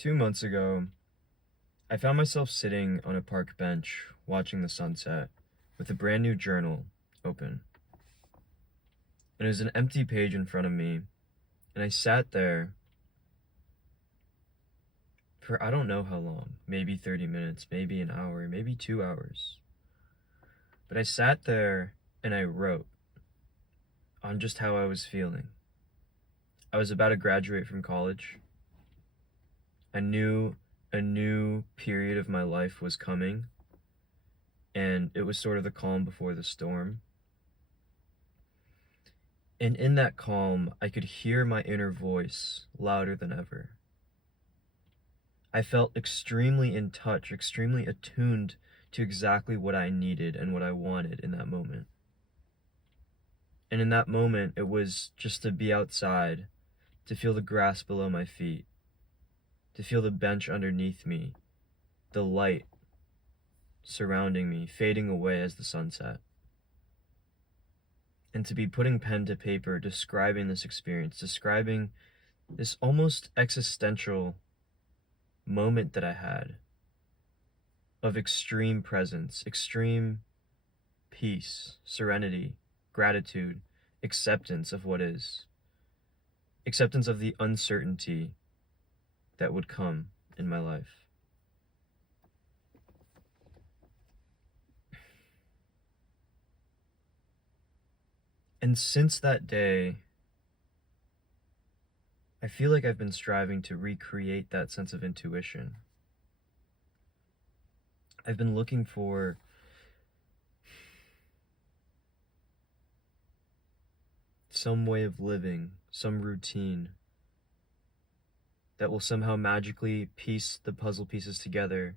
2 months ago, I found myself sitting on a park bench watching the sunset with a brand new journal open. And it was an empty page in front of me, and I sat there for I don't know how long, maybe 30 minutes, maybe an hour, maybe 2 hours. But I sat there and I wrote on just how I was feeling. I was about to graduate from college. I knew a new period of my life was coming, and it was sort of the calm before the storm. And in that calm, I could hear my inner voice louder than ever. I felt extremely in touch, extremely attuned to exactly what I needed and what I wanted in that moment. And in that moment, it was just to be outside, to feel the grass below my feet, to feel the bench underneath me, the light surrounding me, fading away as the sun set. And to be putting pen to paper, describing this experience, describing this almost existential moment that I had of extreme presence, extreme peace, serenity, gratitude, acceptance of what is, acceptance of the uncertainty that would come in my life. And since that day, I feel like I've been striving to recreate that sense of intuition. I've been looking for some way of living, some routine that will somehow magically piece the puzzle pieces together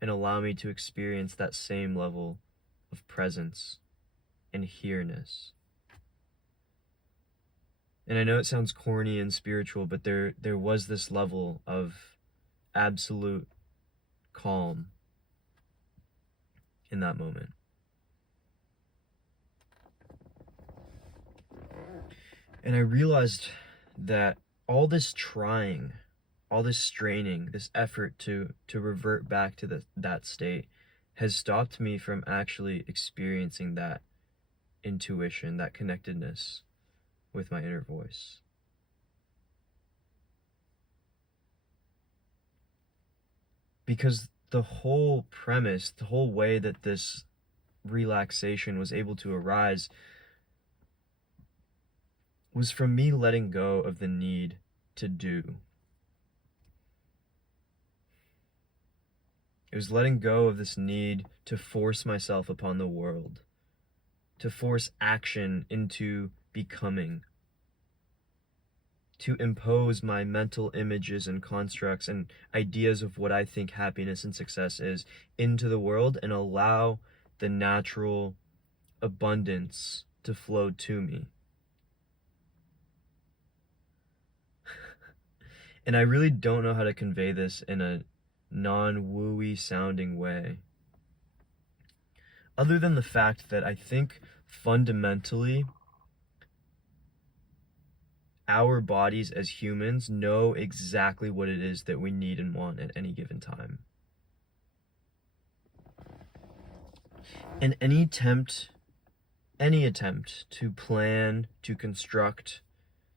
and allow me to experience that same level of presence and here-ness. And I know it sounds corny and spiritual, but there was this level of absolute calm in that moment. And I realized that all this trying, all this straining, this effort to revert back to that state has stopped me from actually experiencing that intuition, that connectedness with my inner voice. Because the whole premise, the whole way that this relaxation was able to arise was from me letting go of the need to do. It was letting go of this need to force myself upon the world, to force action into becoming, to impose my mental images and constructs and ideas of what I think happiness and success is into the world and allow the natural abundance to flow to me. And I really don't know how to convey this in a non-wooey sounding way, other than the fact that I think fundamentally our bodies as humans know exactly what it is that we need and want at any given time. And any attempt to plan, to construct,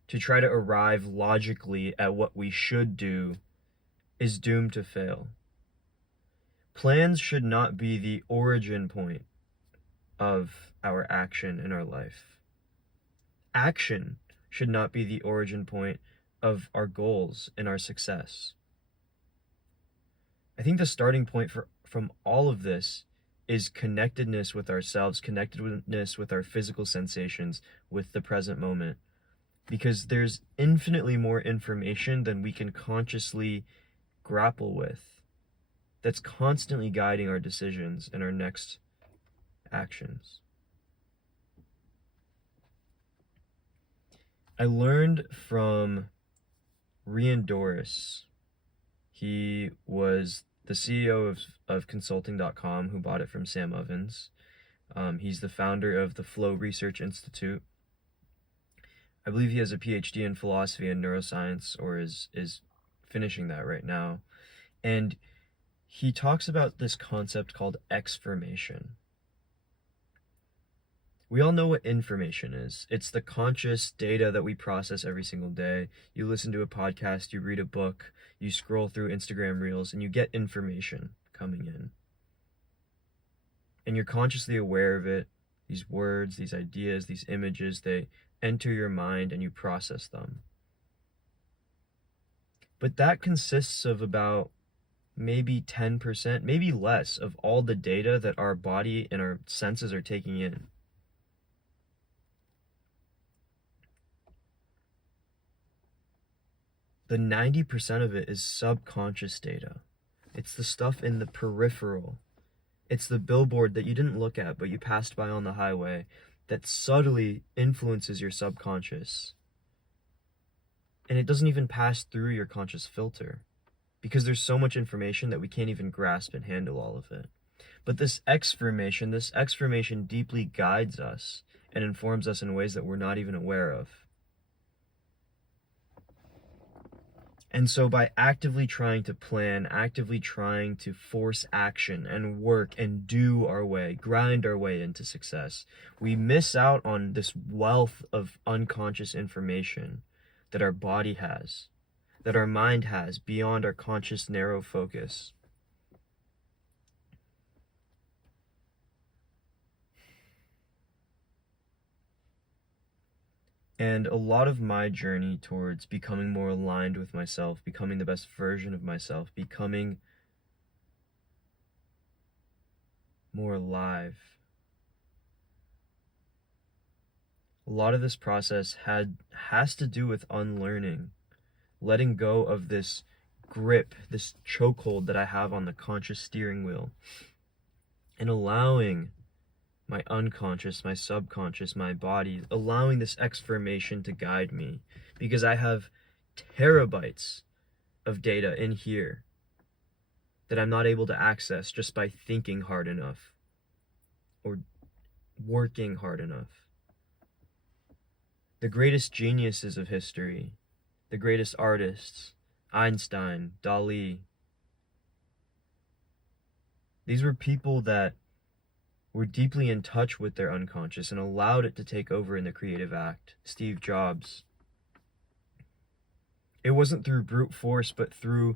to try to arrive logically at what we should do is doomed to fail. Plans should not be the origin point of our action in our life. Action should not be the origin point of our goals and our success. I think the starting point from all of this is connectedness with ourselves, connectedness with our physical sensations, with the present moment. Because there's infinitely more information than we can consciously grapple with that's constantly guiding our decisions and our next actions. I learned from Rian Doris. He was the CEO of Consulting.com, who bought it from Sam Ovens. He's the founder of the Flow Research Institute. I believe he has a PhD in philosophy and neuroscience, or is finishing that right now. And he talks about this concept called exformation. We all know what information is. It's the conscious data that we process every single day. You listen to a podcast, you read a book, you scroll through Instagram Reels, and you get information coming in. And you're consciously aware of it. These words, these ideas, these images, they enter your mind and you process them. But that consists of about maybe 10%, maybe less, of all the data that our body and our senses are taking in. The 90% of it is subconscious data. It's the stuff in the peripheral. It's the billboard that you didn't look at, but you passed by on the highway, that subtly influences your subconscious. And it doesn't even pass through your conscious filter, because there's so much information that we can't even grasp and handle all of it. But this exformation deeply guides us and informs us in ways that we're not even aware of. And so by actively trying to plan, actively trying to force action and work and do our way, grind our way into success, we miss out on this wealth of unconscious information that our body has, that our mind has, beyond our conscious narrow focus. And a lot of my journey towards becoming more aligned with myself, becoming the best version of myself, becoming more alive, a lot of this process has to do with unlearning, letting go of this grip, this chokehold that I have on the conscious steering wheel, and allowing my unconscious, my subconscious, my body, allowing this exformation to guide me, because I have terabytes of data in here that I'm not able to access just by thinking hard enough or working hard enough. The greatest geniuses of history, the greatest artists, Einstein, Dali, these were people that were deeply in touch with their unconscious and allowed it to take over in the creative act. Steve Jobs. It wasn't through brute force, but through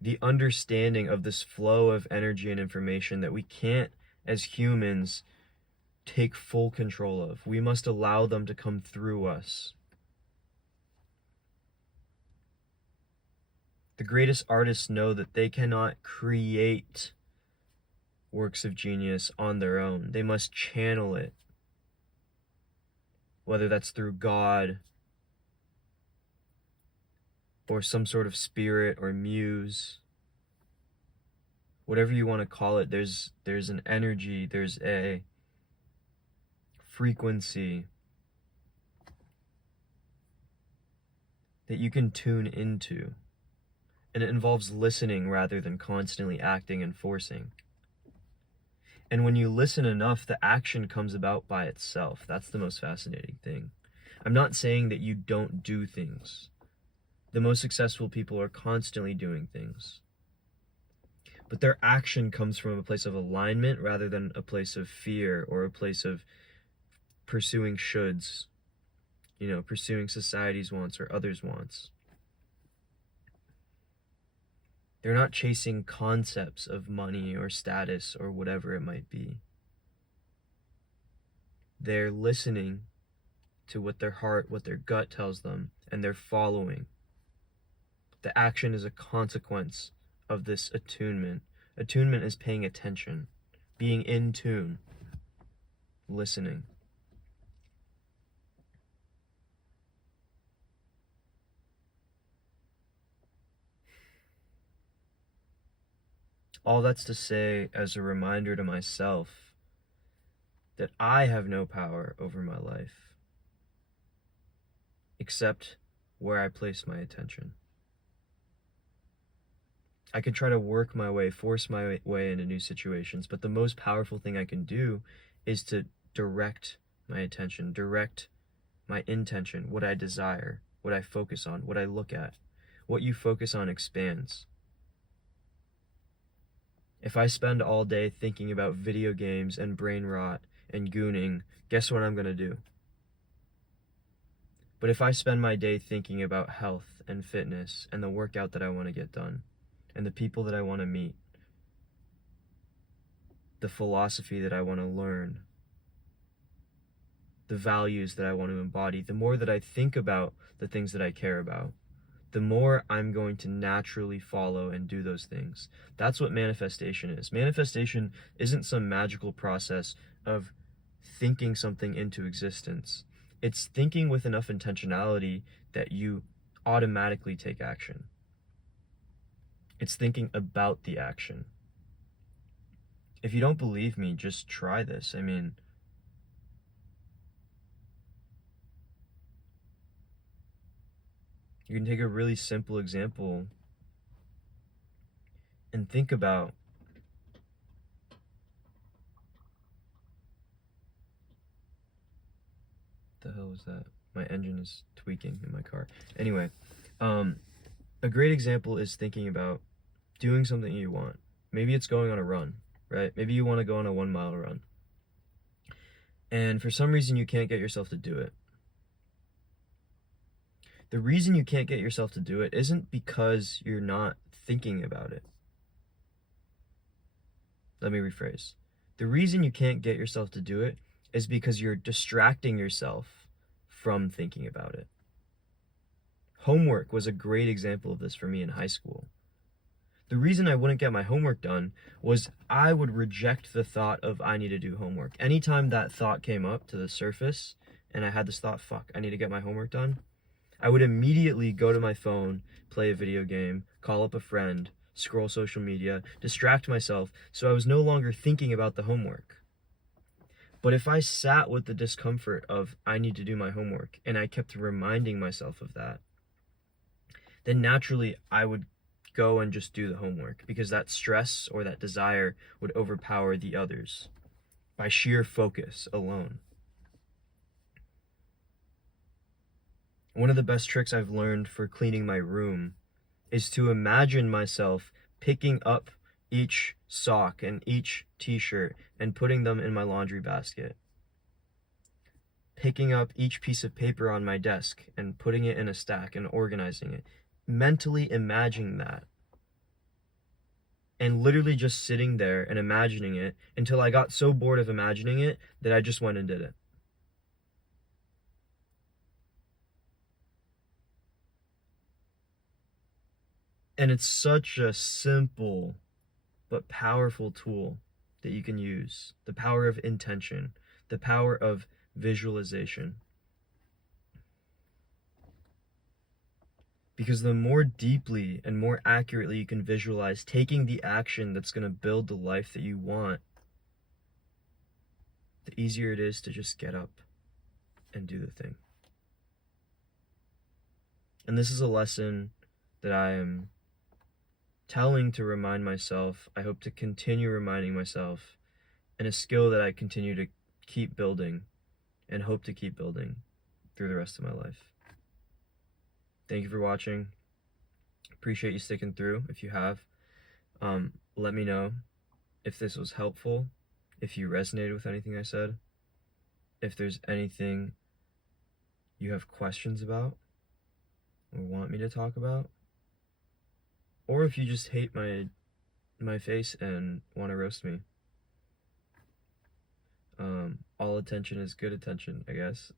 the understanding of this flow of energy and information that we can't, as humans, take full control of. We must allow them to come through us. The greatest artists know that they cannot create works of genius on their own. They must channel it, whether that's through God or some sort of spirit or muse, whatever you want to call it. There's an energy, there's a frequency that you can tune into, and it involves listening rather than constantly acting and forcing. And when you listen enough, the action comes about by itself. That's the most fascinating thing. I'm not saying that you don't do things. The most successful people are constantly doing things. But their action comes from a place of alignment rather than a place of fear or a place of pursuing shoulds, pursuing society's wants or others' wants. They're not chasing concepts of money or status or whatever it might be. They're listening to what their heart, what their gut tells them, and they're following. The action is a consequence of this attunement. Attunement is paying attention, being in tune, listening. All that's to say as a reminder to myself that I have no power over my life, except where I place my attention. I can try to work my way, force my way into new situations, but the most powerful thing I can do is to direct my attention, direct my intention, what I desire, what I focus on, what I look at, What you focus on expands. If I spend all day thinking about video games and brain rot and gooning, guess what I'm going to do? But if I spend my day thinking about health and fitness and the workout that I want to get done and the people that I want to meet, the philosophy that I want to learn, the values that I want to embody, the more that I think about the things that I care about, the more I'm going to naturally follow and do those things. That's what manifestation is. Manifestation isn't some magical process of thinking something into existence. It's thinking with enough intentionality that you automatically take action. It's thinking about the action. If you don't believe me, just try this. I mean, you can take a really simple example and think about the hell was that? My engine is tweaking in my car. Anyway, a great example is thinking about doing something you want. Maybe it's going on a run, right? Maybe you want to go on a 1 mile run. And for some reason you can't get yourself to do it. The reason you can't get yourself to do it isn't because you're not thinking about it. Let me rephrase. The reason you can't get yourself to do it is because you're distracting yourself from thinking about it. Homework was a great example of this for me in high school. The reason I wouldn't get my homework done was I would reject the thought of I need to do homework. Anytime that thought came up to the surface and I had this thought, fuck, I need to get my homework done, I would immediately go to my phone, play a video game, call up a friend, scroll social media, distract myself so I was no longer thinking about the homework. But if I sat with the discomfort of I need to do my homework and I kept reminding myself of that, then naturally I would go and just do the homework because that stress or that desire would overpower the others by sheer focus alone. One of the best tricks I've learned for cleaning my room is to imagine myself picking up each sock and each t-shirt and putting them in my laundry basket. Picking up each piece of paper on my desk and putting it in a stack and organizing it. Mentally imagining that. And literally just sitting there and imagining it until I got so bored of imagining it that I just went and did it. And it's such a simple but powerful tool that you can use. The power of intention, the power of visualization. Because the more deeply and more accurately you can visualize taking the action that's going to build the life that you want, the easier it is to just get up and do the thing. And this is a lesson that I am telling to remind myself. I hope to continue reminding myself, and a skill that I continue to keep building and hope to keep building through the rest of my life. Thank you for watching. Appreciate you sticking through if you have. Let me know if this was helpful, if you resonated with anything I said, if there's anything you have questions about or want me to talk about, or if you just hate my face and want to roast me. All attention is good attention, I guess.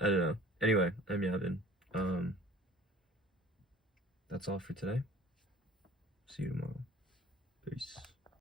I don't know. Anyway, I'm Yavin. That's all for today. See you tomorrow. Peace.